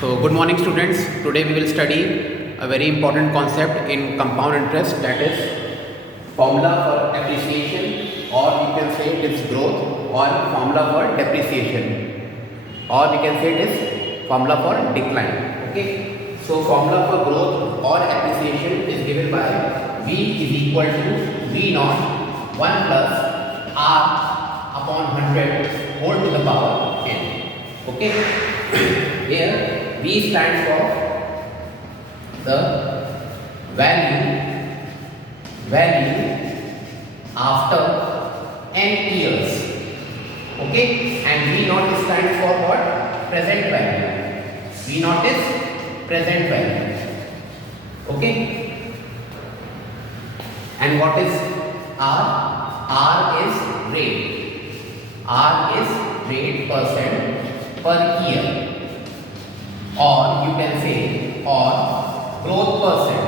So good morning students. Today we will study a very important concept in compound interest, that is formula for appreciation, or we can say it is growth, or formula for depreciation, or we can say it is formula for decline. Okay. So formula for growth or appreciation is given by V is equal to V naught 1 plus R upon 100 whole to the power n. Okay. Here V stands for the value after n years. Okay, and V naught stands for what? Present value. V naught is present value. Okay, and what is R? R is rate. R is rate percent per year, or you can say or growth percent,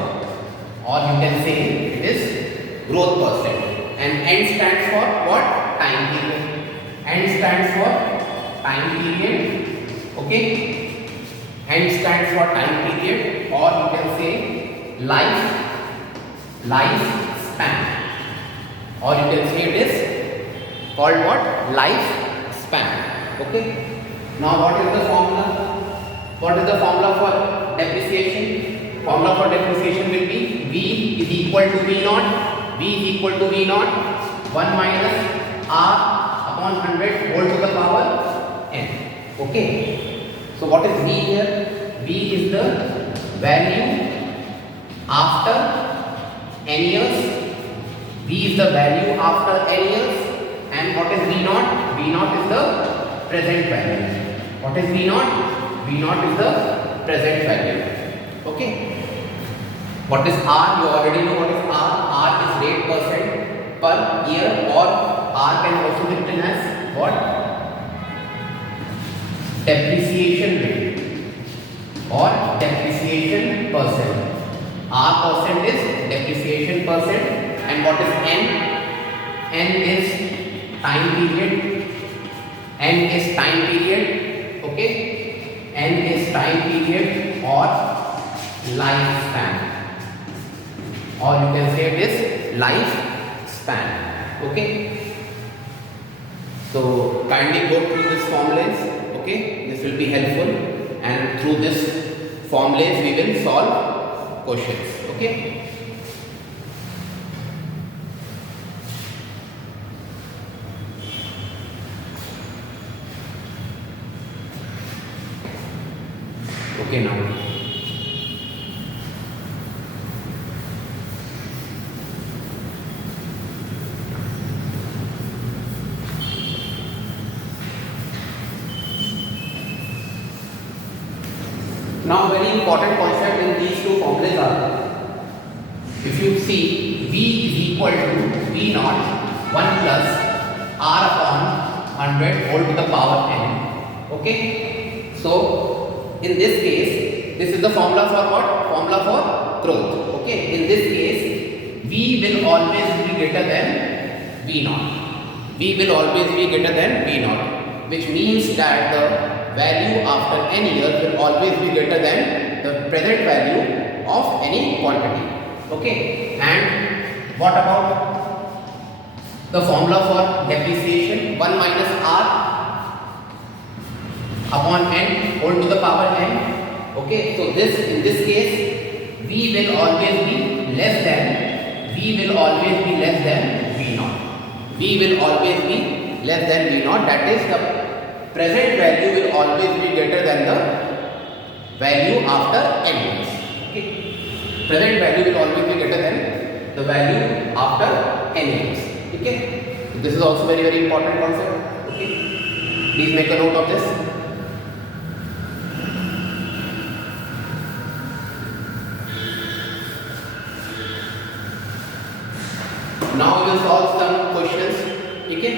or you can say it is growth percent. And n stands for what? Time period. N stands for time period. Okay, n stands for time period, or you can say life span, or you can say it is called what? Life span. Okay, now what is the formula? What is the formula for depreciation? Formula for depreciation will be V is equal to V naught. V is equal to V naught 1 minus R upon 100 whole to the power n. Okay. So what is V here? V is the value after n years. V is the value after n years. And what is V naught? V naught is the present value. What is V naught? V naught is the present value. Okay. What is R? You already know what is R. R is rate percent per year, or R can also be written as what? Depreciation rate or depreciation percent. R percent is depreciation percent, and what is N? N is time period. N is time period. Okay. N is time period or lifespan, or you can say it is lifespan. Okay. So kindly go through this formulas. Okay, this will be helpful, and through this formulas we will solve questions. Okay. Okay, now very important concept in these two formulas are, if you see, V is equal to V naught 1 plus R upon 100 whole to the power n. Okay, so in this case, this is the formula for what? Formula for growth. Okay, in this case, V will always be greater than V naught. V will always be greater than V naught, which means that the value after n years will always be greater than the present value of any quantity. Okay, and what about the formula for depreciation? 1 minus R upon n whole to the power n. Okay, so this, in this case, V will always be less than V naught. V will always be less than V naught. That is, the present value will always be greater than the value after n years. Okay, present value will always be greater than the value after n years. Okay, so this is also very important concept. Okay, please make a note of this. Now we will solve some questions. Okay.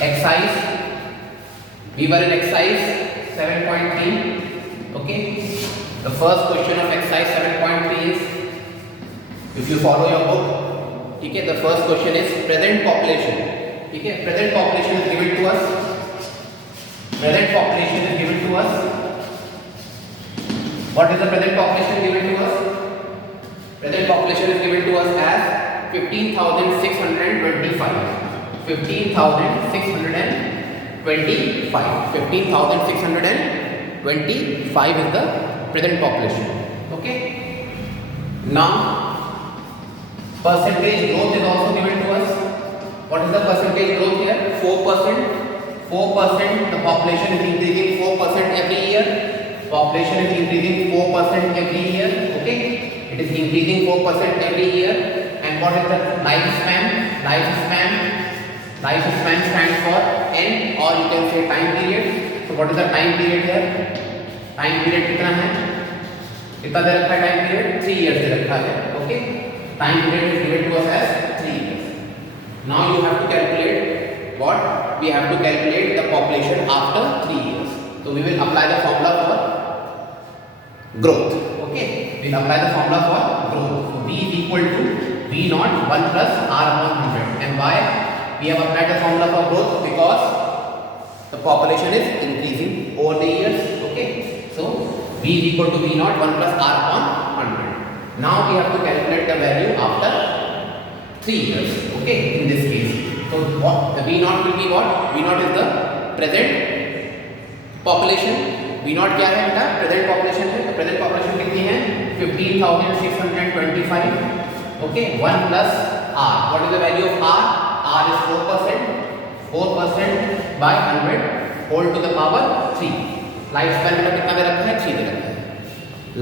Exercise. We were in exercise 7.3. Okay. The first question of exercise 7.3 is, if you follow your book, okay, the first question is present population. Okay, present population is given to us population is given to us? What is the present population given to us? Present population is given to us as 15,625. 15,625 is the present population. Okay. Now, percentage growth is also given to us. What is the percentage growth here? 4%. 4%. The population is increasing 4% every year. Population is increasing 4% every year. Okay. It is increasing 4% every year. And what is the lifespan? Lifespan stands for N, or you can say time period. So what is the time period here? Time period कितना है? कितना दे रखा है time period? 3 years दे रखा है. Okay. Time period is given to us as 3 years. Now you have to calculate what? We have to calculate the population after 3 years. So we will apply the formula for growth. Okay. We will apply the formula for growth. So V is equal to V naught 1 plus R upon 100. And why we have applied the formula for growth? Because the population is increasing over the years. Okay. So V is equal to V naught 1 plus R upon 100. Now we have to calculate the value after 3 years. Okay. In this case. So what the V naught will be what? V naught is the present population. V naught क्या है बेटा? Present population है. तो present population कितनी है? 15,625. Okay. 1 plus R. What is the value of R? R is 4%. 4% by 100 whole to the power 3. Life span में कितना दे रखा है? 3 दे रखा है.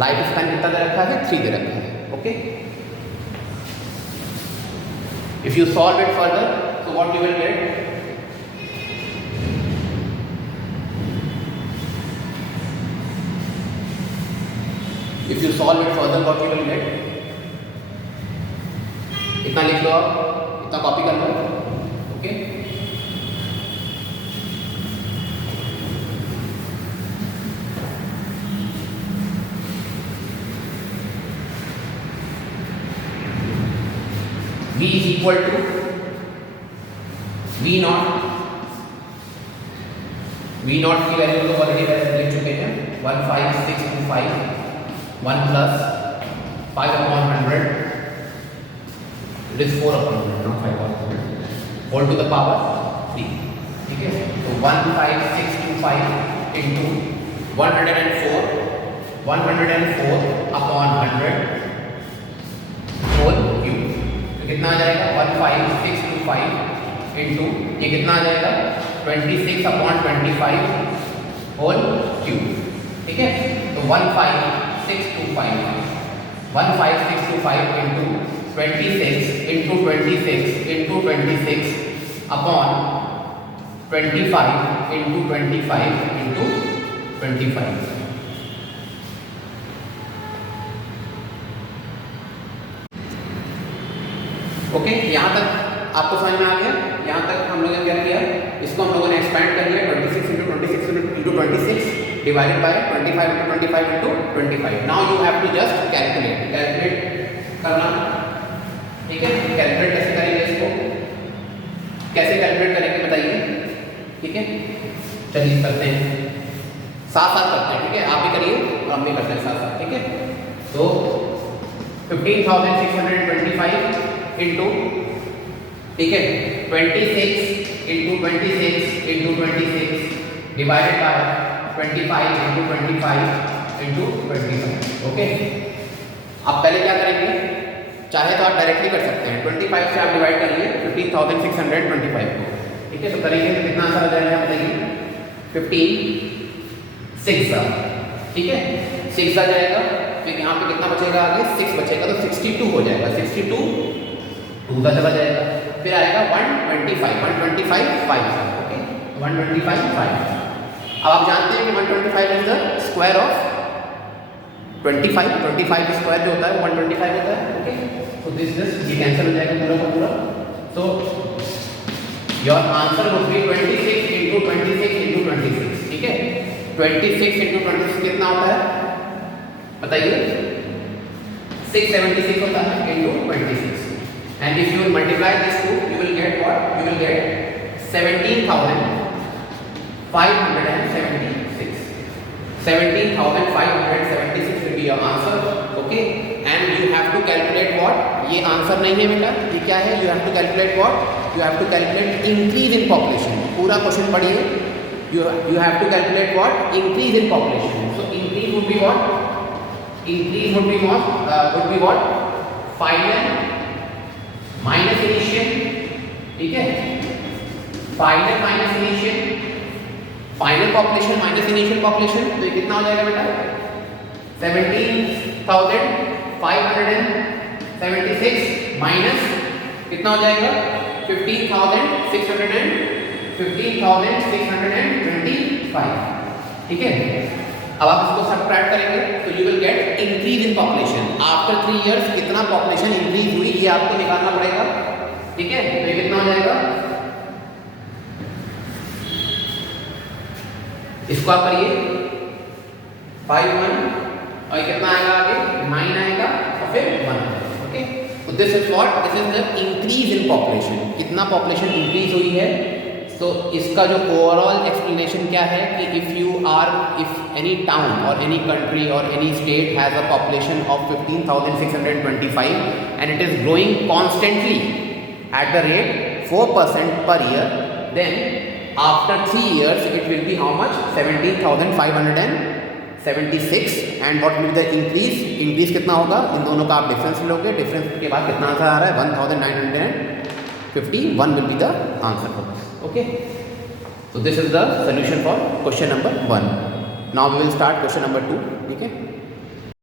लाइफ स्पैन कितना दे रखा है? 3 दे रखा है. Okay. If you solve it further, so what you will get? If you solve it further, what you will get? इतना लिख लो आप, इतना कॉपी कर लो. Okay. V is equal to V naught. V naught की वैल्यू तो already लिख चुके हैं. 15,625 1 plus 5 upon 100. It is 4 upon 100, not 5 upon 100. Whole to the power 3. ठीक है. तो 15,625 into 104 upon 100 whole cube. कितना आ जाएगा? 15,625 इंटू ये कितना आ जाएगा? 26 अपॉन 25 होल क्यूब. ठीक है. तो 15,625 into 26 into 26 into 26 upon 25 into 25 into 25. Okay. यहाँ तक आपको समझ में आ गया? यहाँ तक हम लोगों ने क्या किया? इसको हम लोगों ने एक्सपैंड कर लिया. 26 into 26 into 26 divided by 25 into 25 into 25. Now you have to just calculate करना. ठीक है. कैलकुलेट कैसे करेंगे इसको? कैसे कैलकुलेट करेंगे बताइए? ठीक है. चलिए करते हैं, साथ साथ करते हैं. ठीक है. आप भी करिए और हम भी करते हैं साथ साथ. ठीक है. तो 15,625 इंटू, ठीक है, 26 into 26 into 26 divided by 25 into 25 into 25. Okay. अब पहले क्या करेंगे? चाहे तो आप डायरेक्टली कर सकते हैं. 25 से आप डिवाइड करिए 15,625 को. ठीक है. तो करेंगे तो कितना आंसर आ जाएगा बताइए? 15 6 आ. ठीक है. 6 आ जाएगा. फिर यहाँ पे कितना बचेगा? आगे 6 बचेगा तो 62 हो जाएगा. 62 2 का चला जाएगा. फिर आएगा 125 5. ओके. 125 5. अब आप जानते हैं कि 125 is the square of 25. 25 square जो होता है 125 होता है. ओके. तो दिस ये कैंसिल हो जाएगा पूरा का पूरा. So your answer would be 26 into 26 into 26. ठीक है. 26 इंटू 26 कितना होता है बताइए? 676 होता है into 26. And if you multiply these two, you will get what? You will get 17,575. 17,576 will be your answer. Okay, and you have to calculate what? ये answer नहीं है बेटा, ये क्या है? You have to calculate what? You have to calculate increase in population. पूरा question पढ़िए. You have to calculate what? Increase in population. So increase would be what? Increase would be what? Final minus initial. ठीक है? Final minus initial. Final population minus initial population, तो ये कितना हो जाएगा बेटा? 17,576 माइनस कितना हो जाएगा? 15,625. ठीक है, अब आप इसको सबट्रैक्ट करेंगे तो you will get increase in population. After 3 years कितना पॉपुलेशन इंक्रीज हुई ये आपको निकालना पड़ेगा. ठीक है, तो ये कितना हो जाएगा? इसको आप करिए 5 1 और कितना आएगा आगे? 9 आएगा और फिर 1. ओके, तो this is what? This is the increase in population. कितना पॉपुलेशन इंक्रीज हुई है. तो इसका जो ओवरऑल एक्सप्लेनेशन क्या है कि इफ एनी टाउन और एनी कंट्री और any state has a population of 15,625 and it is growing constantly at the rate 4% per year, then after 3 years it will be how much? 17,576. and what will be the increase कितना होगा? इन दोनों का आप difference लोगे, difference के बाद कितना answer आ रहा है? 1951 will be the answer for this. Okay, so this is the solution for question number 1. now we will start question number 2. ठीक है.